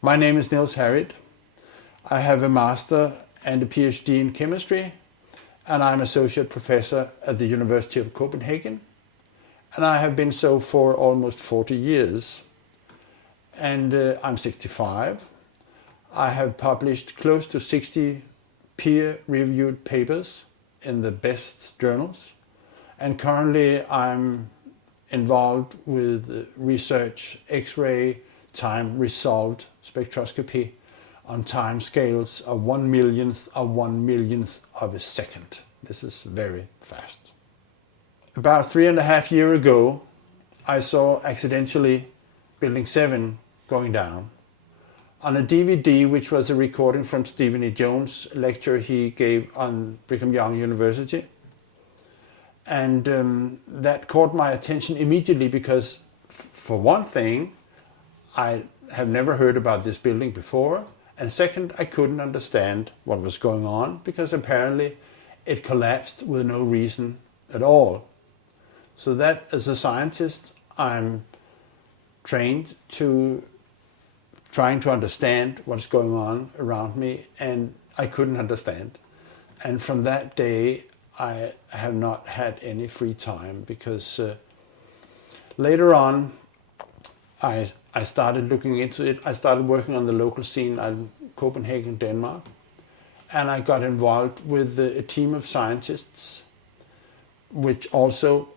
My name is Niels Harrit. I have a master and a PhD in chemistry, and I'm associate professor at the University of Copenhagen, and I have been so for almost 40 years. And I'm 65. I have published close to 60 peer-reviewed papers in the best journals, and currently I'm involved with research X-ray time resolved spectroscopy on time scales of 1/1,000,000th of a second. This is very fast. About 3.5 years ago, I saw accidentally Building 7 going down on a DVD, which was a recording from Stephen E. Jones' lecture he gave on Brigham Young University. And that caught my attention immediately because, for one thing, I have never heard about this building before. And second, I couldn't understand what was going on because apparently it collapsed with no reason at all. So that, as a scientist, I'm trained to trying to understand what's going on around me, and I couldn't understand. And from that day, I have not had any free time because later on, I started looking into it. I started working on the local scene in Copenhagen, Denmark, and I got involved with a team of scientists, which also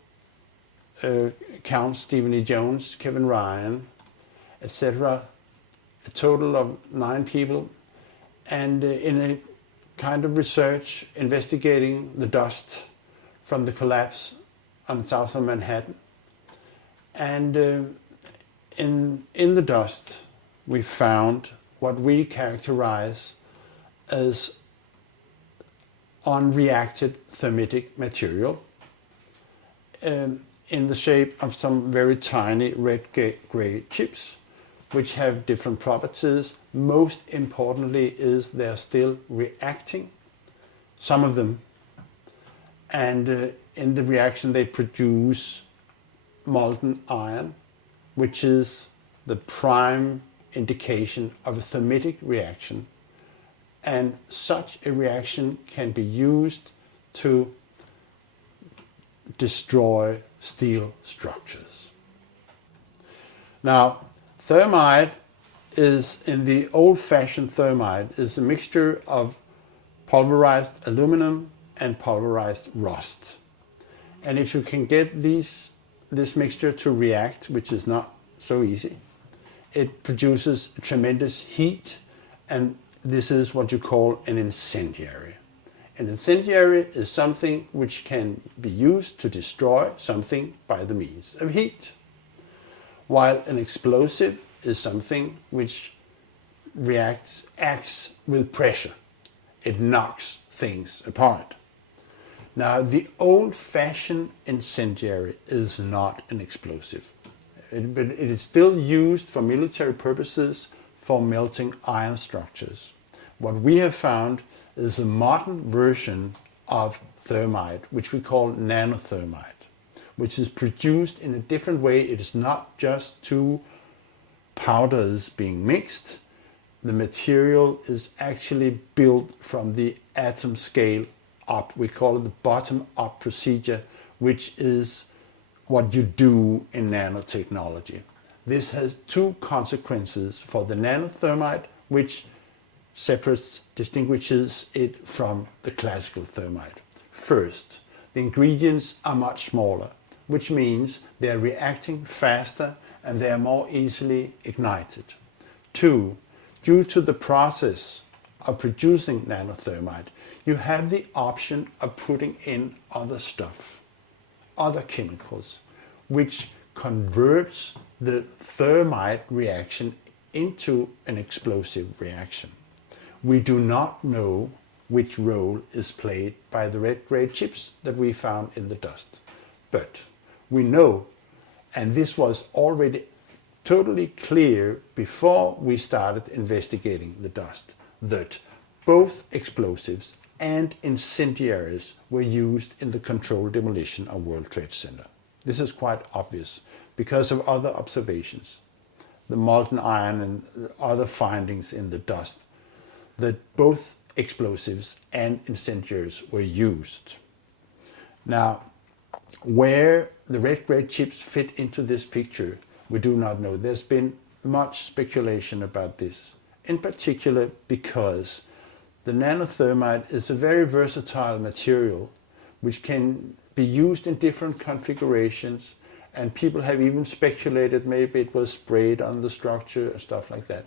counts Stephen E. Jones, Kevin Ryan, etc. A total of 9 people, and in a kind of research investigating the dust from the collapse on south of Manhattan. And in the dust, we found what we characterize as unreacted thermitic material in the shape of some very tiny red-gray chips, which have different properties. Most importantly is they're still reacting, some of them, and in the reaction they produce molten iron, which is the prime indication of a thermitic reaction. And such a reaction can be used to destroy steel structures. Now, thermite is, in the old-fashioned thermite, is a mixture of pulverized aluminum and pulverized rust. And if you can get this mixture to react, which is not so easy, it produces tremendous heat, and this is what you call an incendiary. An incendiary is something which can be used to destroy something by the means of heat, while an explosive is something which acts with pressure. It knocks things apart. Now, the old-fashioned incendiary is not an explosive, but it is still used for military purposes for melting iron structures. What we have found is a modern version of thermite, which we call nanothermite, which is produced in a different way. It is not just 2 powders being mixed. The material is actually built from the atom scale up. We call it the bottom-up procedure, which is what you do in nanotechnology. This has 2 consequences for the nanothermite, which distinguishes it from the classical thermite. First, the ingredients are much smaller, which means they are reacting faster and they are more easily ignited. 2, due to the process of producing nanothermite, you have the option of putting in other stuff, other chemicals, which converts the thermite reaction into an explosive reaction. We do not know which role is played by the red-gray chips that we found in the dust. But we know, and this was already totally clear before we started investigating the dust, that both explosives and incendiaries were used in the controlled demolition of World Trade Center. This is quite obvious because of other observations. the molten iron and other findings in the dust, that both explosives and incendiaries were used. Now, where the red grade chips fit into this picture, we do not know. There's been much speculation about this, in particular because the nanothermite is a very versatile material which can be used in different configurations, and people have even speculated maybe it was sprayed on the structure and stuff like that.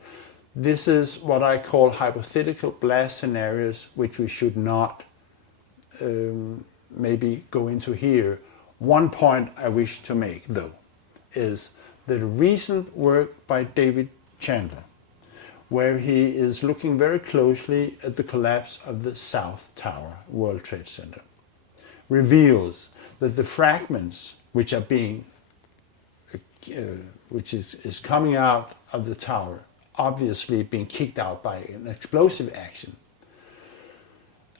This is what I call hypothetical blast scenarios, which we should not maybe go into here. One point I wish to make, though, is the recent work by David Chandler, where he is looking very closely at the collapse of the South Tower World Trade Center, reveals that the fragments which are being, which is coming out of the tower, obviously being kicked out by an explosive action,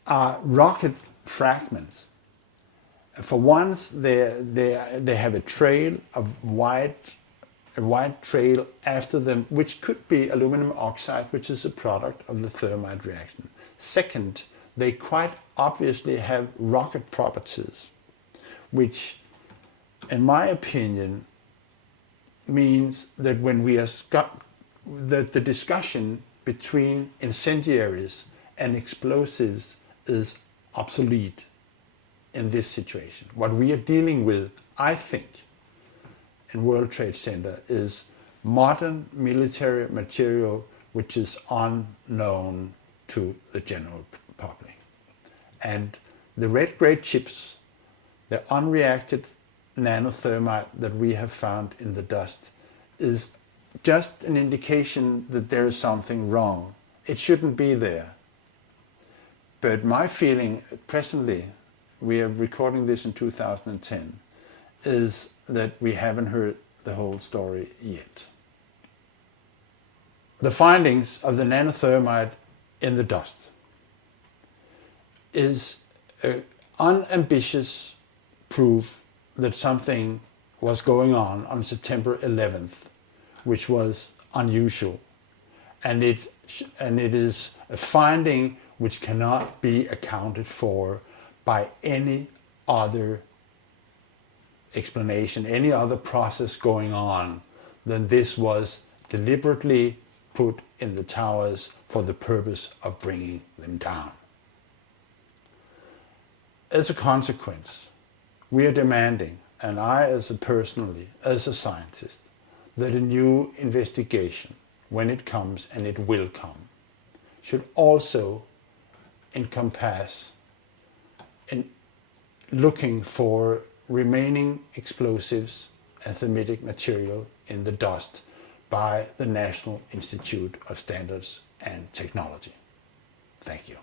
are rocket fragments. For once, they have a trail of a white trail after them, which could be aluminum oxide, which is a product of the thermite reaction. Second, they quite obviously have rocket properties, which, in my opinion, means that when we are that the discussion between incendiaries and explosives is obsolete in this situation. What we are dealing with, I think, in World Trade Center is modern military material which is unknown to the general public. And the red grade chips, the unreacted nanothermite that we have found in the dust, is just an indication that there is something wrong. It shouldn't be there. But my feeling presently, we are recording this in 2010, is that we haven't heard the whole story yet. The findings of the nanothermite in the dust is an unambitious proof that something was going on September 11th, which was unusual. And it is a finding which cannot be accounted for by any other explanation, any other process going on than this was deliberately put in the towers for the purpose of bringing them down. As a consequence, we are demanding, and I as a scientist, that a new investigation, when it comes, and it will come, should also encompass in looking for remaining explosives and thermitic material in the dust by the National Institute of Standards and Technology. Thank you.